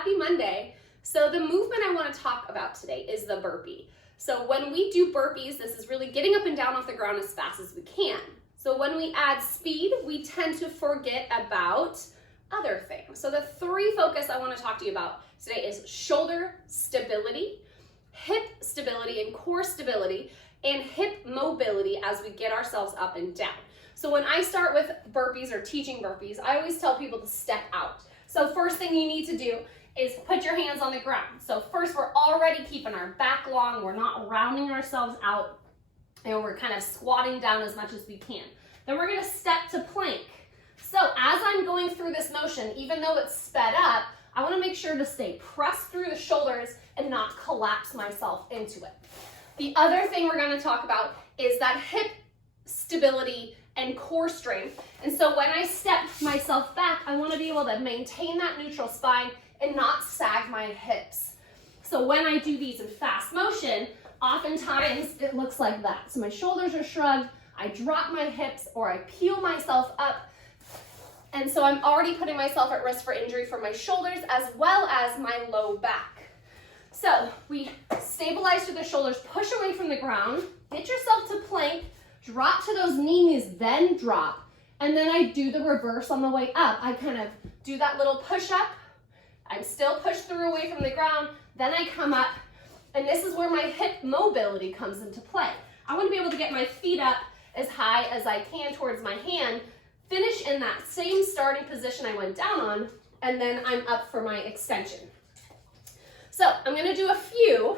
happy Monday. So the movement I want to talk about today is the burpee. So when we do burpees, this is really getting up and down off the ground as fast as we can. So when we add speed, we tend to forget about other things. So the three focus I want to talk to you about today is shoulder stability, hip stability and core stability, and hip mobility as we get ourselves up and down. So when I start with burpees or teaching burpees, I always tell people to step out. So first thing you need to do is put your hands on the ground. So first, we're already keeping our back long. We're not rounding ourselves out, and we're kind of squatting down as much as we can. Then we're gonna step to plank. So as I'm going through this motion, even though it's sped up, I wanna make sure to stay pressed through the shoulders and not collapse myself into it. The other thing we're gonna talk about is that hip stability and core strength. And so when I step myself back, I wanna be able to maintain that neutral spine and not sag my hips. So when I do these in fast motion, oftentimes it looks like that. So my shoulders are shrugged, I drop my hips, or I peel myself up. And so I'm already putting myself at risk for injury for my shoulders as well as my low back. So we stabilize through the shoulders, push away from the ground, get yourself to plank, drop to those knees, then drop. And then I do the reverse on the way up. I kind of do that little push up. I'm still pushed through away from the ground. Then I come up, and this is where my hip mobility comes into play. I want to be able to get my feet up as high as I can towards my hand, finish in that same starting position I went down on, and then I'm up for my extension. So I'm gonna do a few,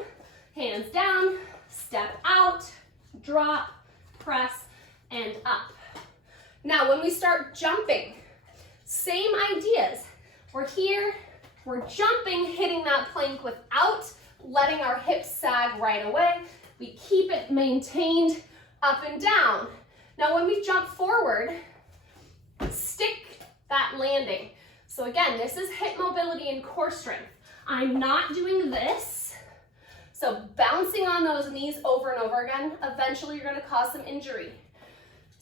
hands down, step out, drop, press, and up. Now when we start jumping, same ideas. We're here, we're jumping, hitting that plank without letting our hips sag right away. We keep it maintained up and down. Now when we jump forward, stick that landing. So again, this is hip mobility and core strength. I'm not doing this. So bouncing on those knees over and over again, eventually you're gonna cause some injury.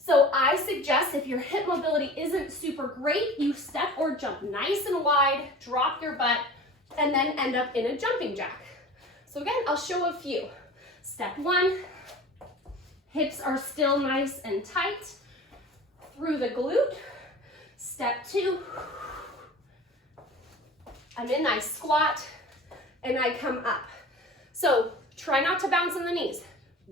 So I suggest if your hip mobility isn't super great, you step or jump nice and wide, drop your butt, and then end up in a jumping jack. So again, I'll show a few. Step one, hips are still nice and tight through the glute. Step two, I'm in nice squat, and I come up. So try not to bounce on the knees.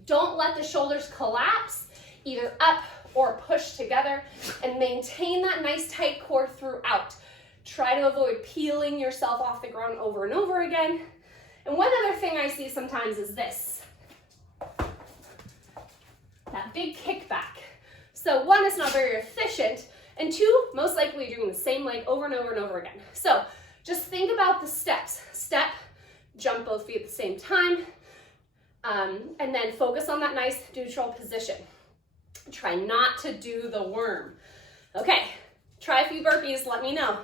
Don't let the shoulders collapse, either up or push together, and maintain that nice tight core throughout. Try to avoid peeling yourself off the ground over and over again. And one other thing I see sometimes is this, that big kickback. So one, it's not very efficient, and two, most likely you're doing the same leg over and over and over again. So just think about the steps. Step, jump both feet at the same time, and then focus on that nice neutral position. Try not to do the worm. Okay, try a few burpees, let me know.